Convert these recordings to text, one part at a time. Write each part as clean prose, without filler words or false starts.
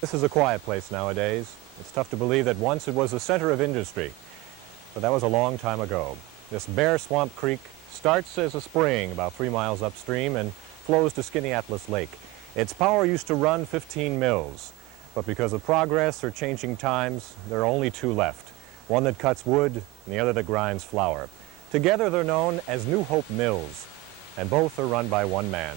This is a quiet place nowadays. It's tough to believe that once it was the center of industry, but that was a long time ago. This bare Swamp Creek starts as a spring about 3 miles upstream and flows to Skaneateles Lake. Its power used to run 15 mills, but because of progress or changing times, there are only 2 left. One that cuts wood and the other that grinds flour. Together they're known as New Hope Mills, and both are run by one man.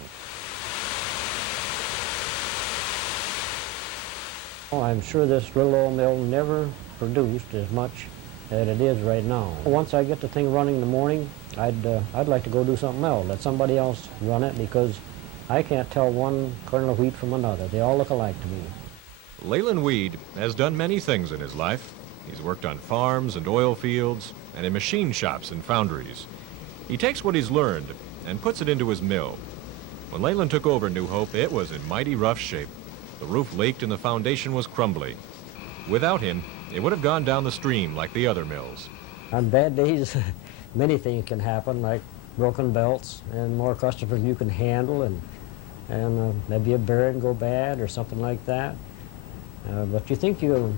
Oh, I'm sure this little old mill never produced as much as it is right now. Once I get the thing running in the morning, I'd like to go do something else. Let somebody else run it, because I can't tell one kernel of wheat from another. They all look alike to me. Leland Weed has done many things in his life. He's worked on farms and oil fields and in machine shops and foundries. He takes what he's learned and puts it into his mill. When Leland took over New Hope, it was in mighty rough shape. The roof leaked and the foundation was crumbly. Without him, it would have gone down the stream like the other mills. On bad days, many things can happen, like broken belts and more customers than you can handle, and maybe a bearing go bad or something like that. But you think you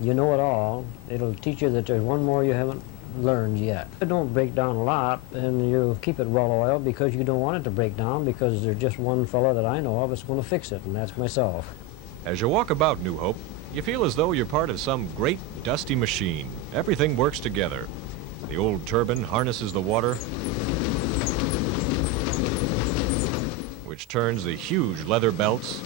know it all. It'll teach you that there's one more you haven't learned yet. It don't break down a lot, and you keep it well oiled because you don't want it to break down, because there's just one fellow that I know of that's going to fix it, and that's myself. As you walk about New Hope, you feel as though you're part of some great dusty machine. Everything works together. The old turbine harnesses the water, which turns the huge leather belts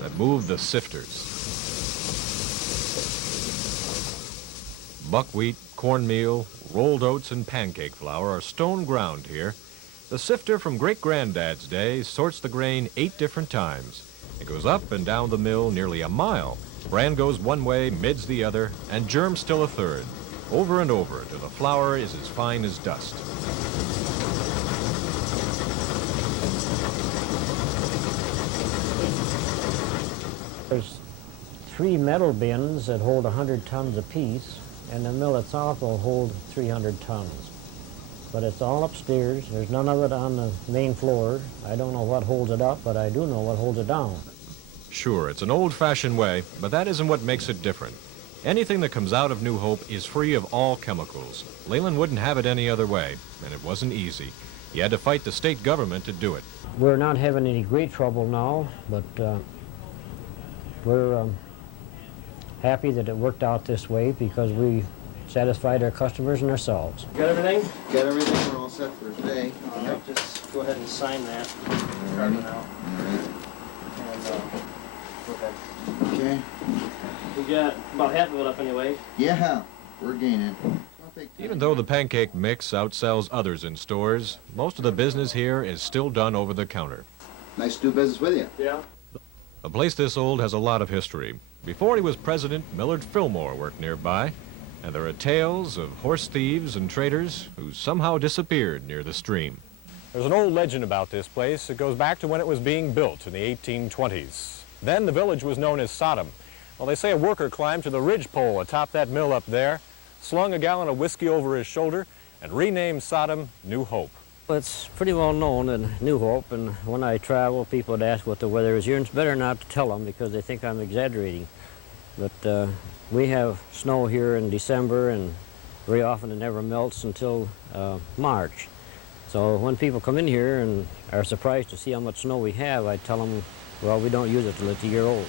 that move the sifters. Buckwheat, cornmeal, rolled oats, and pancake flour are stone ground here. The sifter from great-granddad's day sorts the grain 8 different times. It goes up and down the mill nearly a mile. Bran goes one way, midge the other, and germ still a third. Over and over till the flour is as fine as dust. There's 3 metal bins that hold 100 tons apiece, and the mill itself will hold 300 tons. But it's all upstairs. There's none of it on the main floor. I don't know what holds it up, but I do know what holds it down. Sure, it's an old-fashioned way, but that isn't what makes it different. Anything that comes out of New Hope is free of all chemicals. Leland wouldn't have it any other way, and it wasn't easy. He had to fight the state government to do it. We're not having any great trouble now, but we're happy that it worked out this way, because we satisfied our customers and ourselves. Got everything? Got everything, we're all set for today. All right, just go ahead and sign that. Carbon out. And go ahead. Okay. We got about half of it up anyway. Yeah, we're gaining. Even though the pancake mix outsells others in stores, most of the business here is still done over the counter. Nice to do business with you. Yeah. A place this old has a lot of history. Before he was president, Millard Fillmore worked nearby, and there are tales of horse thieves and traders who somehow disappeared near the stream. There's an old legend about this place. It goes back to when it was being built in the 1820s. Then the village was known as Sodom. Well, they say a worker climbed to the ridgepole atop that mill up there, slung a gallon of whiskey over his shoulder, and renamed Sodom New Hope. It's pretty well known in New Hope, and when I travel, people would ask what the weather is here, and it's better not to tell them because they think I'm exaggerating. But we have snow here in December, and very often it never melts until March. So when people come in here and are surprised to see how much snow we have, I tell them, well, we don't use it till it's a year old.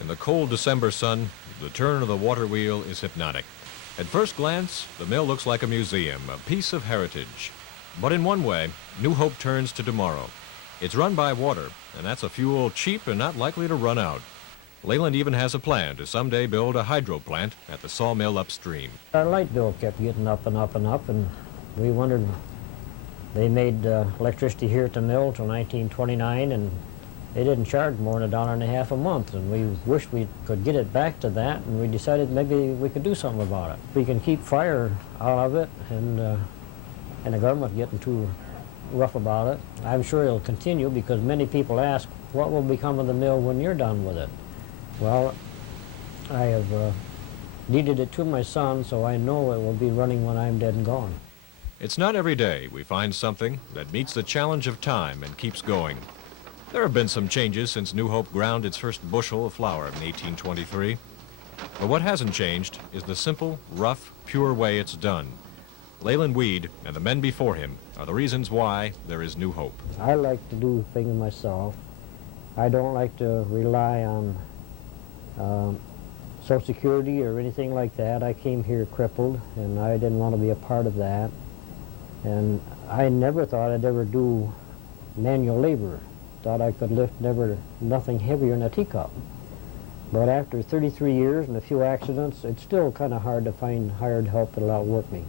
In the cold December sun, the turn of the water wheel is hypnotic. At first glance, the mill looks like a museum, a piece of heritage. But in one way, New Hope turns to tomorrow. It's run by water, and that's a fuel cheap and not likely to run out. Leland even has a plan to someday build a hydro plant at the sawmill upstream. Our light bill kept getting up and up and up, and we wondered, they made electricity here at the mill till 1929, and they didn't charge more than $1.50 a month, and we wished we could get it back to that, and we decided maybe we could do something about it. We can keep fire out of it, and the government getting too rough about it. I'm sure it'll continue, because many people ask, what will become of the mill when you're done with it? Well, I have deeded it to my son, so I know it will be running when I'm dead and gone. It's not every day we find something that meets the challenge of time and keeps going. There have been some changes since New Hope ground its first bushel of flour in 1823. But what hasn't changed is the simple, rough, pure way it's done. Leland Weed and the men before him are the reasons why there is New Hope. I like to do things myself. I don't like to rely on Social Security or anything like that. I came here crippled, and I didn't want to be a part of that. And I never thought I'd ever do manual labor. Thought I could lift nothing heavier than a teacup. But after 33 years and a few accidents, it's still kind of hard to find hired help that'll outwork me.